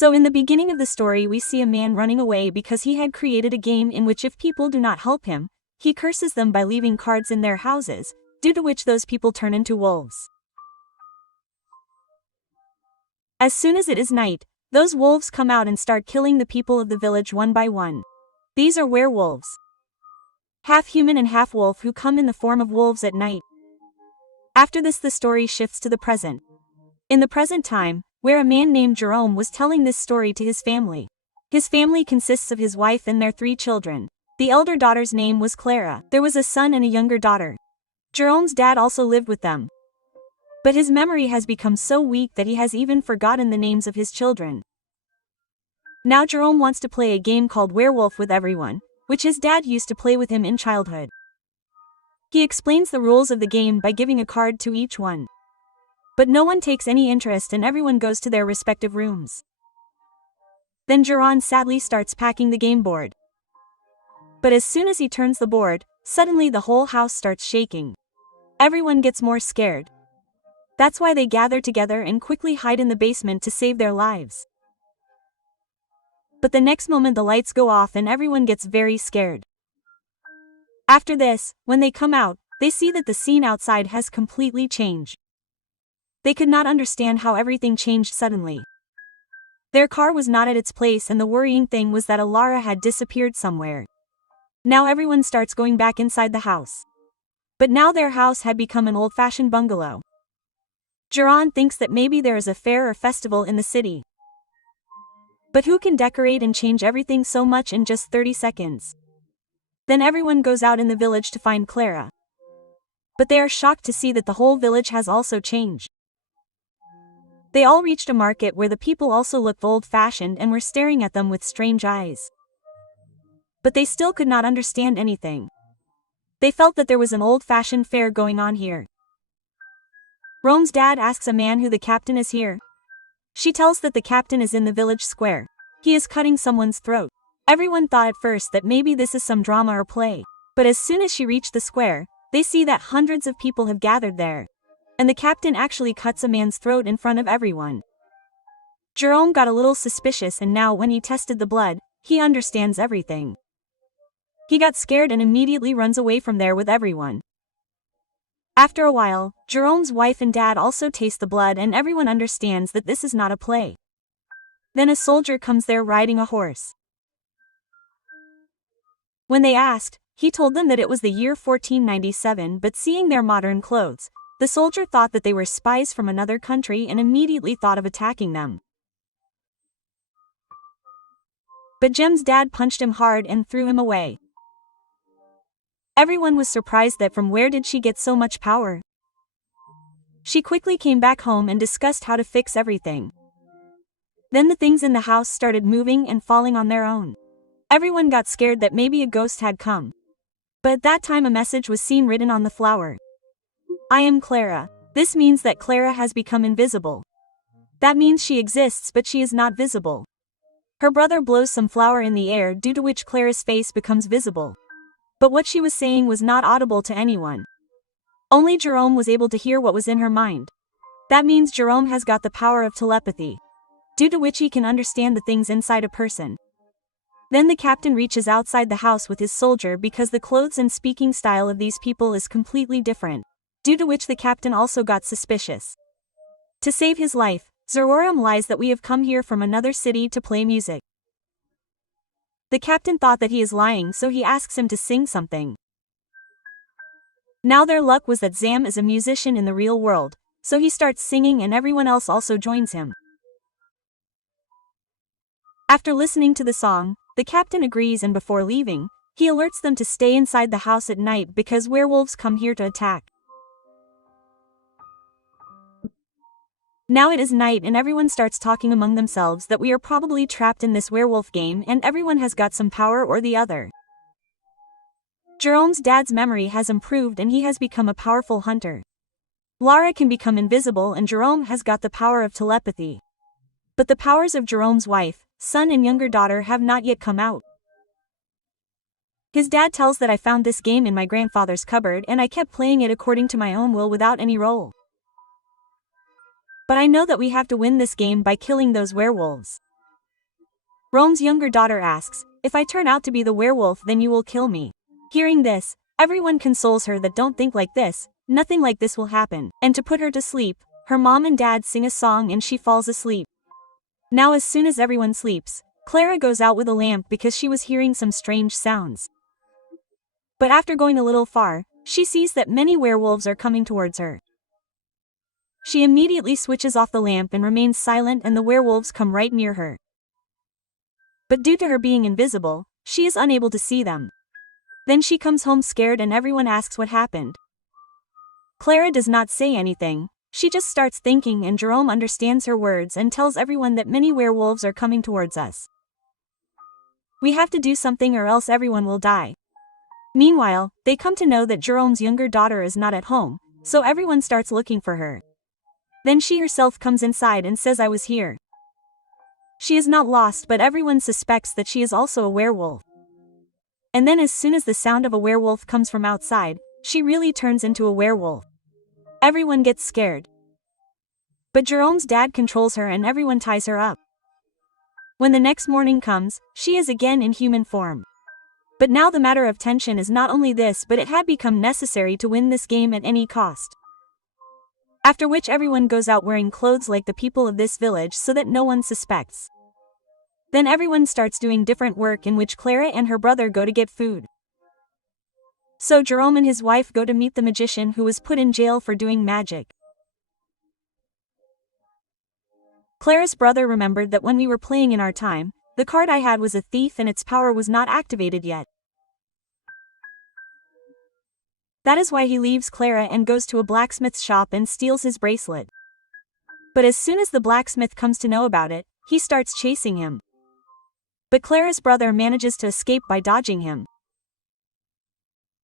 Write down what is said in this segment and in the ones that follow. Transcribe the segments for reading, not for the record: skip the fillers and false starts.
So in the beginning of the story we see a man running away because he had created a game in which if people do not help him, he curses them by leaving cards in their houses, due to which those people turn into wolves. As soon as it is night, those wolves come out and start killing the people of the village one by one. These are werewolves. Half human and half wolf who come in the form of wolves at night. After this the story shifts to the present. In the present time, where a man named Jerome was telling this story to his family. His family consists of his wife and their 3 children. The elder daughter's name was Clara. There was a son and a younger daughter. Jerome's dad also lived with them. But his memory has become so weak that he has even forgotten the names of his children. Now Jerome wants to play a game called Werewolf with everyone, which his dad used to play with him in childhood. He explains the rules of the game by giving a card to each one. But no one takes any interest and everyone goes to their respective rooms. Then Jerome sadly starts packing the game board. But as soon as he turns the board, suddenly the whole house starts shaking. Everyone gets more scared. That's why they gather together and quickly hide in the basement to save their lives. But the next moment the lights go off and everyone gets very scared. After this, when they come out, they see that the scene outside has completely changed. They could not understand how everything changed suddenly. Their car was not at its place and the worrying thing was that Alara had disappeared somewhere. Now everyone starts going back inside the house. But now their house had become an old-fashioned bungalow. Jerome thinks that maybe there is a fair or festival in the city. But who can decorate and change everything so much in just 30 seconds? Then everyone goes out in the village to find Clara. But they are shocked to see that the whole village has also changed. They all reached a market where the people also looked old-fashioned and were staring at them with strange eyes. But they still could not understand anything. They felt that there was an old-fashioned fair going on here. Rome's dad asks a man who the captain is here. She tells that the captain is in the village square. He is cutting someone's throat. Everyone thought at first that maybe this is some drama or play. But as soon as she reached the square, they see that hundreds of people have gathered there. And the captain actually cuts a man's throat in front of everyone. Jerome got a little suspicious and now when he tested the blood, he understands everything. He got scared and immediately runs away from there with everyone. After a while, Jerome's wife and dad also taste the blood and everyone understands that this is not a play. Then a soldier comes there riding a horse. When they asked, he told them that it was the year 1497 but seeing their modern clothes, the soldier thought that they were spies from another country and immediately thought of attacking them. But Jem's dad punched him hard and threw him away. Everyone was surprised that from where did she get so much power? She quickly came back home and discussed how to fix everything. Then the things in the house started moving and falling on their own. Everyone got scared that maybe a ghost had come. But at that time a message was seen written on the flower. I am Clara. This means that Clara has become invisible. That means she exists but she is not visible. Her brother blows some flour in the air due to which Clara's face becomes visible. But what she was saying was not audible to anyone. Only Jerome was able to hear what was in her mind. That means Jerome has got the power of telepathy, due to which he can understand the things inside a person. Then the captain reaches outside the house with his soldier because the clothes and speaking style of these people is completely different, due to which the captain also got suspicious. To save his life, Zerorum lies that we have come here from another city to play music. The captain thought that he is lying so he asks him to sing something. Now their luck was that Zam is a musician in the real world, so he starts singing and everyone else also joins him. After listening to the song, the captain agrees and before leaving, he alerts them to stay inside the house at night because werewolves come here to attack. Now it is night and everyone starts talking among themselves that we are probably trapped in this werewolf game and everyone has got some power or the other. Jerome's dad's memory has improved and he has become a powerful hunter. Lara can become invisible and Jerome has got the power of telepathy. But the powers of Jerome's wife, son and younger daughter have not yet come out. His dad tells that I found this game in my grandfather's cupboard and I kept playing it according to my own will without any role. But I know that we have to win this game by killing those werewolves. Rome's younger daughter asks, "If I turn out to be the werewolf, then you will kill me." Hearing this, everyone consoles her that don't think like this, nothing like this will happen, and to put her to sleep, her mom and dad sing a song and she falls asleep. Now as soon as everyone sleeps, Clara goes out with a lamp because she was hearing some strange sounds. But after going a little far, she sees that many werewolves are coming towards her. She immediately switches off the lamp and remains silent, and the werewolves come right near her. But due to her being invisible, she is unable to see them. Then she comes home scared and everyone asks what happened. Clara does not say anything, she just starts thinking, and Jerome understands her words and tells everyone that many werewolves are coming towards us. We have to do something or else everyone will die. Meanwhile, they come to know that Jerome's younger daughter is not at home, so everyone starts looking for her. Then she herself comes inside and says, "I was here." She is not lost, but everyone suspects that she is also a werewolf. And then as soon as the sound of a werewolf comes from outside, she really turns into a werewolf. Everyone gets scared. But Jerome's dad controls her and everyone ties her up. When the next morning comes, she is again in human form. But now the matter of tension is not only this, but it had become necessary to win this game at any cost. After which everyone goes out wearing clothes like the people of this village so that no one suspects. Then everyone starts doing different work, in which Clara and her brother go to get food. So Jerome and his wife go to meet the magician who was put in jail for doing magic. Clara's brother remembered that when we were playing in our time, the card I had was a thief and its power was not activated yet. That is why he leaves Clara and goes to a blacksmith's shop and steals his bracelet. But as soon as the blacksmith comes to know about it, he starts chasing him. But Clara's brother manages to escape by dodging him.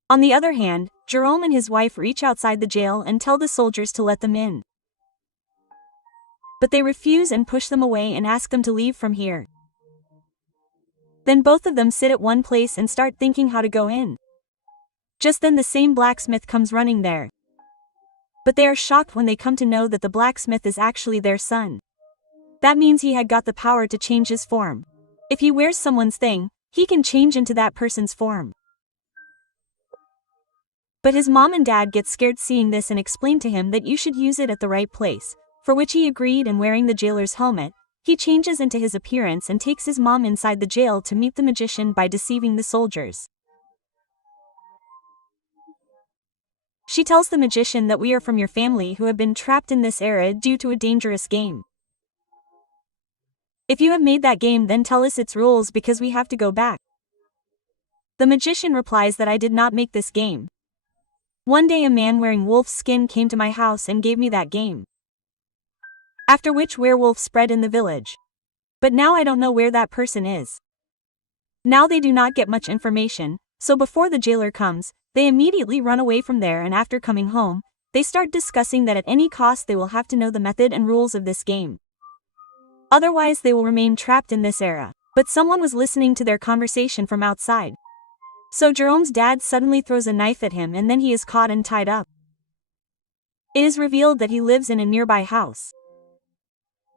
On the other hand, Jerome and his wife reach outside the jail and tell the soldiers to let them in. But they refuse and push them away and ask them to leave from here. Then both of them sit at one place and start thinking how to go in. Just then the same blacksmith comes running there. But they are shocked when they come to know that the blacksmith is actually their son. That means he had got the power to change his form. If he wears someone's thing, he can change into that person's form. But his mom and dad get scared seeing this and explain to him that you should use it at the right place, for which he agreed, and wearing the jailer's helmet, he changes into his appearance and takes his mom inside the jail to meet the magician by deceiving the soldiers. She tells the magician that we are from your family who have been trapped in this era due to a dangerous game. If you have made that game, then tell us its rules because we have to go back. The magician replies that I did not make this game. One day a man wearing wolf's skin came to my house and gave me that game. After which werewolf spread in the village. But now I don't know where that person is. Now they do not get much information, so before the jailer comes, they immediately run away from there, and after coming home, they start discussing that at any cost they will have to know the method and rules of this game. Otherwise they will remain trapped in this era. But someone was listening to their conversation from outside. So Jerome's dad suddenly throws a knife at him and then he is caught and tied up. It is revealed that he lives in a nearby house.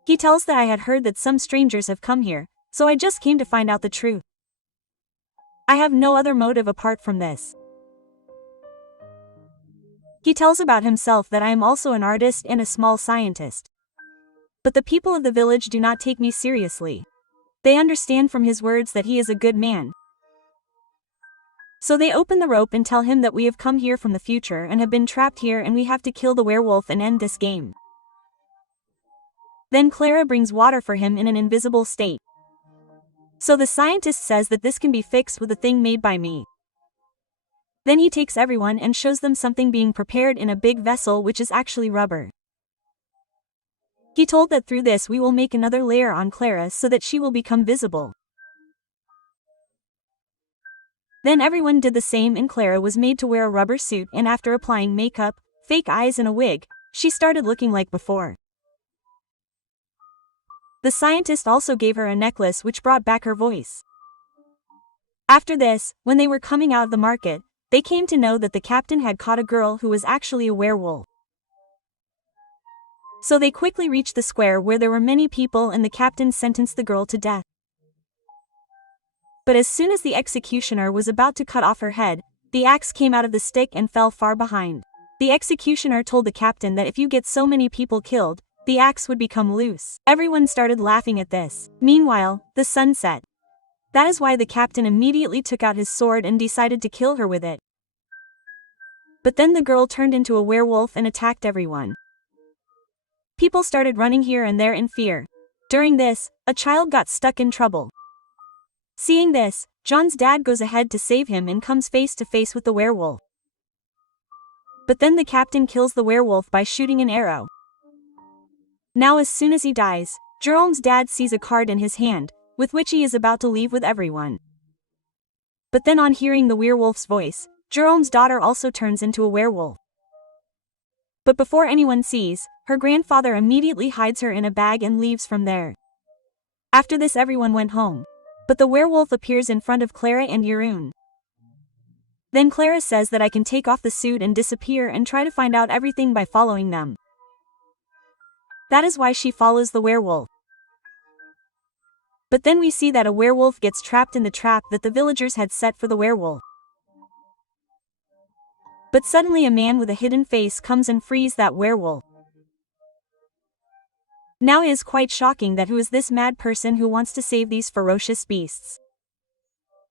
He tells that I had heard that some strangers have come here, so I just came to find out the truth. I have no other motive apart from this. He tells about himself that I am also an artist and a small scientist. But the people of the village do not take me seriously. They understand from his words that he is a good man. So they open the rope and tell him that we have come here from the future and have been trapped here and we have to kill the werewolf and end this game. Then Clara brings water for him in an invisible state. So the scientist says that this can be fixed with a thing made by me. Then he takes everyone and shows them something being prepared in a big vessel which is actually rubber. He told that through this we will make another layer on Clara so that she will become visible. Then everyone did the same and Clara was made to wear a rubber suit, and after applying makeup, fake eyes and a wig, she started looking like before. The scientist also gave her a necklace which brought back her voice. After this, when they were coming out of the market, they came to know that the captain had caught a girl who was actually a werewolf. So they quickly reached the square where there were many people and the captain sentenced the girl to death. But as soon as the executioner was about to cut off her head, the axe came out of the stick and fell far behind. The executioner told the captain that if you get so many people killed, the axe would become loose. Everyone started laughing at this. Meanwhile, the sun set. That is why the captain immediately took out his sword and decided to kill her with it. But then the girl turned into a werewolf and attacked everyone. People started running here and there in fear. During this, a child got stuck in trouble. Seeing this, John's dad goes ahead to save him and comes face to face with the werewolf. But then the captain kills the werewolf by shooting an arrow. Now as soon as he dies, Jerome's dad sees a card in his hand, with which he is about to leave with everyone. But then on hearing the werewolf's voice, Jerome's daughter also turns into a werewolf. But before anyone sees, her grandfather immediately hides her in a bag and leaves from there. After this everyone went home. But the werewolf appears in front of Clara and Urdu. Then Clara says that I can take off the suit and disappear and try to find out everything by following them. That is why she follows the werewolf. But then we see that a werewolf gets trapped in the trap that the villagers had set for the werewolf. But suddenly a man with a hidden face comes and frees that werewolf. Now it is quite shocking that who is this mad person who wants to save these ferocious beasts?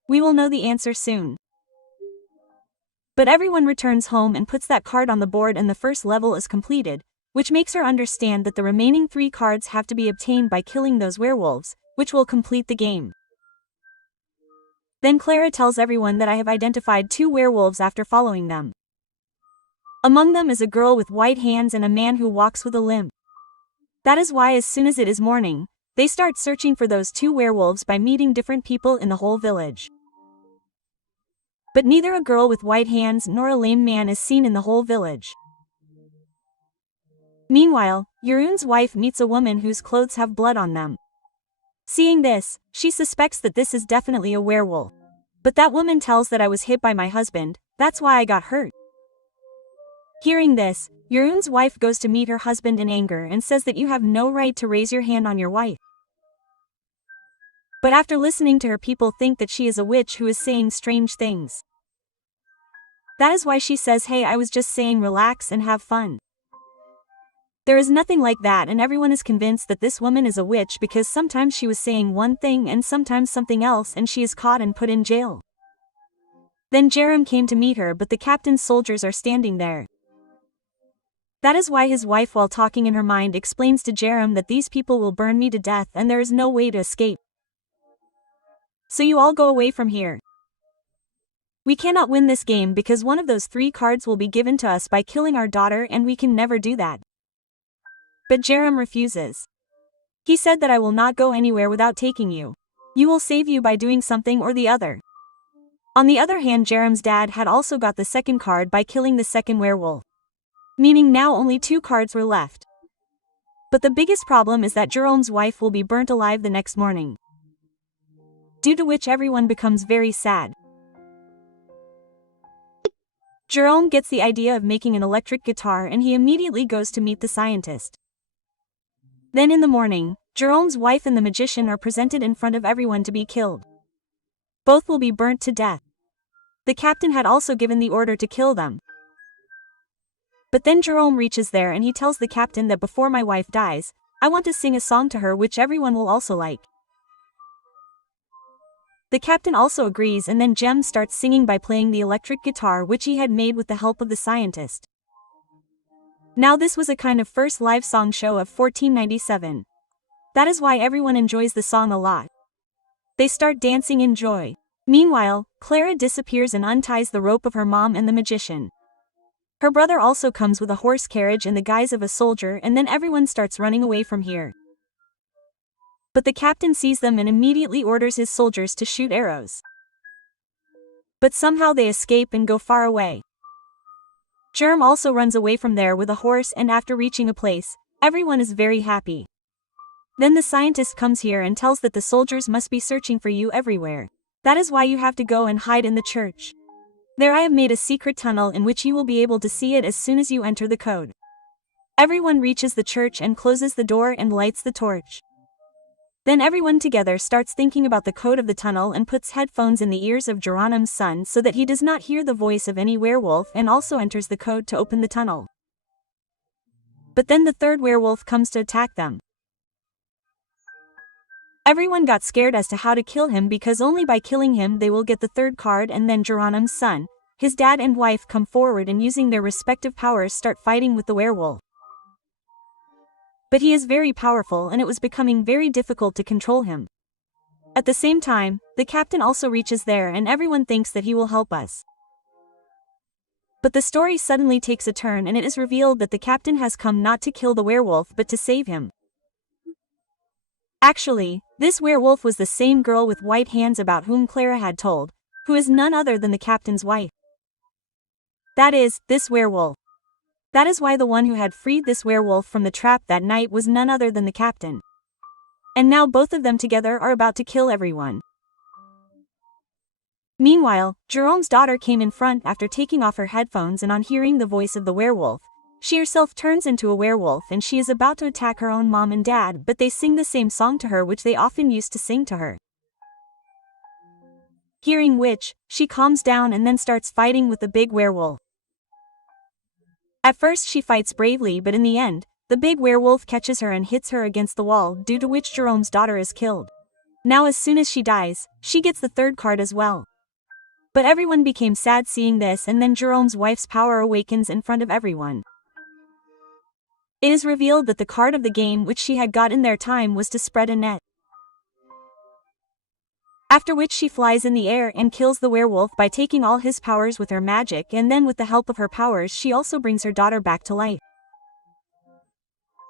We will know the answer soon. But everyone returns home and puts that card on the board and the first level is completed, which makes her understand that the remaining 3 cards have to be obtained by killing those werewolves, which will complete the game. Then Clara tells everyone that I have identified 2 werewolves after following them. Among them is a girl with white hands and a man who walks with a limp. That is why as soon as it is morning, they start searching for those 2 werewolves by meeting different people in the whole village. But neither a girl with white hands nor a lame man is seen in the whole village. Meanwhile, Urdu's wife meets a woman whose clothes have blood on them. Seeing this, she suspects that this is definitely a werewolf. But that woman tells that I was hit by my husband, that's why I got hurt. Hearing this, Urdu's wife goes to meet her husband in anger and says that you have no right to raise your hand on your wife. But after listening to her, people think that she is a witch who is saying strange things. That is why she says, hey, I was just saying relax and have fun. There is nothing like that, and everyone is convinced that this woman is a witch because sometimes she was saying one thing and sometimes something else and she is caught and put in jail. Then Jerome came to meet her, but the captain's soldiers are standing there. That is why his wife, while talking in her mind, explains to Jerome that these people will burn me to death and there is no way to escape. So you all go away from here. We cannot win this game because one of those 3 cards will be given to us by killing our daughter and we can never do that. But Jerome refuses. He said that I will not go anywhere without taking you. You will save you by doing something or the other. On the other hand, Jerome's dad had also got the 2nd card by killing the 2nd werewolf. Meaning now only 2 cards were left. But the biggest problem is that Jerome's wife will be burnt alive the next morning. Due to which everyone becomes very sad. Jerome gets the idea of making an electric guitar and he immediately goes to meet the scientist. Then in the morning, Jerome's wife and the magician are presented in front of everyone to be killed. Both will be burnt to death. The captain had also given the order to kill them. But then Jerome reaches there and he tells the captain that before my wife dies, I want to sing a song to her which everyone will also like. The captain also agrees, and then Jem starts singing by playing the electric guitar which he had made with the help of the scientist. Now this was a kind of first live song show of 1497. That is why everyone enjoys the song a lot. They start dancing in joy. Meanwhile, Clara disappears and unties the rope of her mom and the magician. Her brother also comes with a horse carriage in the guise of a soldier, and then everyone starts running away from here. But the captain sees them and immediately orders his soldiers to shoot arrows. But somehow they escape and go far away. Jerome also runs away from there with a horse, and after reaching a place, everyone is very happy. Then the scientist comes here and tells that the soldiers must be searching for you everywhere. That is why you have to go and hide in the church. There I have made a secret tunnel in which you will be able to see it as soon as you enter the code. Everyone reaches the church and closes the door and lights the torch. Then everyone together starts thinking about the code of the tunnel and puts headphones in the ears of Geronim's son so that he does not hear the voice of any werewolf, and also enters the code to open the tunnel. But then the third werewolf comes to attack them. Everyone got scared as to how to kill him, because only by killing him they will get the third card, and then Geronim's son, his dad and wife come forward and using their respective powers start fighting with the werewolf. But he is very powerful and it was becoming very difficult to control him. At the same time, the captain also reaches there and everyone thinks that he will help us. But the story suddenly takes a turn and it is revealed that the captain has come not to kill the werewolf but to save him. Actually, this werewolf was the same girl with white hands about whom Clara had told, who is none other than the captain's wife. That is, this werewolf. That is why the one who had freed this werewolf from the trap that night was none other than the captain. And now both of them together are about to kill everyone. Meanwhile, Jerome's daughter came in front after taking off her headphones, and on hearing the voice of the werewolf, she herself turns into a werewolf and she is about to attack her own mom and dad, but they sing the same song to her which they often used to sing to her. Hearing which, she calms down and then starts fighting with the big werewolf. At first she fights bravely, but in the end, the big werewolf catches her and hits her against the wall, due to which Jerome's daughter is killed. Now as soon as she dies, she gets the third card as well. But everyone became sad seeing this, and then Jerome's wife's power awakens in front of everyone. It is revealed that the card of the game which she had got in their time was to spread a net. After which she flies in the air and kills the werewolf by taking all his powers with her magic, and then with the help of her powers she also brings her daughter back to life.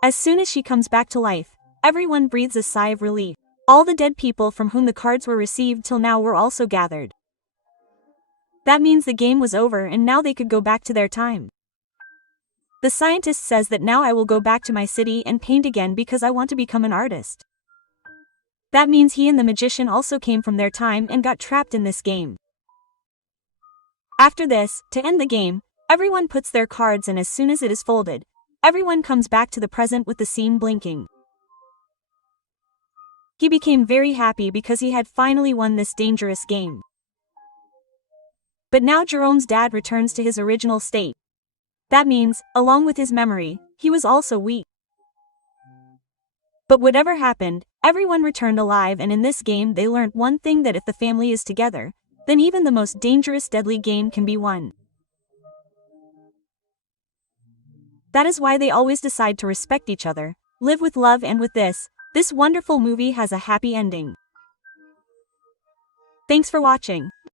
As soon as she comes back to life, everyone breathes a sigh of relief. All the dead people from whom the cards were received till now were also gathered. That means the game was over and now they could go back to their time. The scientist says that now I will go back to my city and paint again because I want to become an artist. That means he and the magician also came from their time and got trapped in this game. After this, to end the game, everyone puts their cards, and as soon as it is folded, everyone comes back to the present with the scene blinking. He became very happy because he had finally won this dangerous game. But now Jerome's dad returns to his original state. That means, along with his memory, he was also weak. But whatever happened, everyone returned alive, and in this game they learnt one thing, that if the family is together, then even the most dangerous deadly game can be won. That is why they always decide to respect each other, live with love, and with this wonderful movie has a happy ending. Thanks for watching.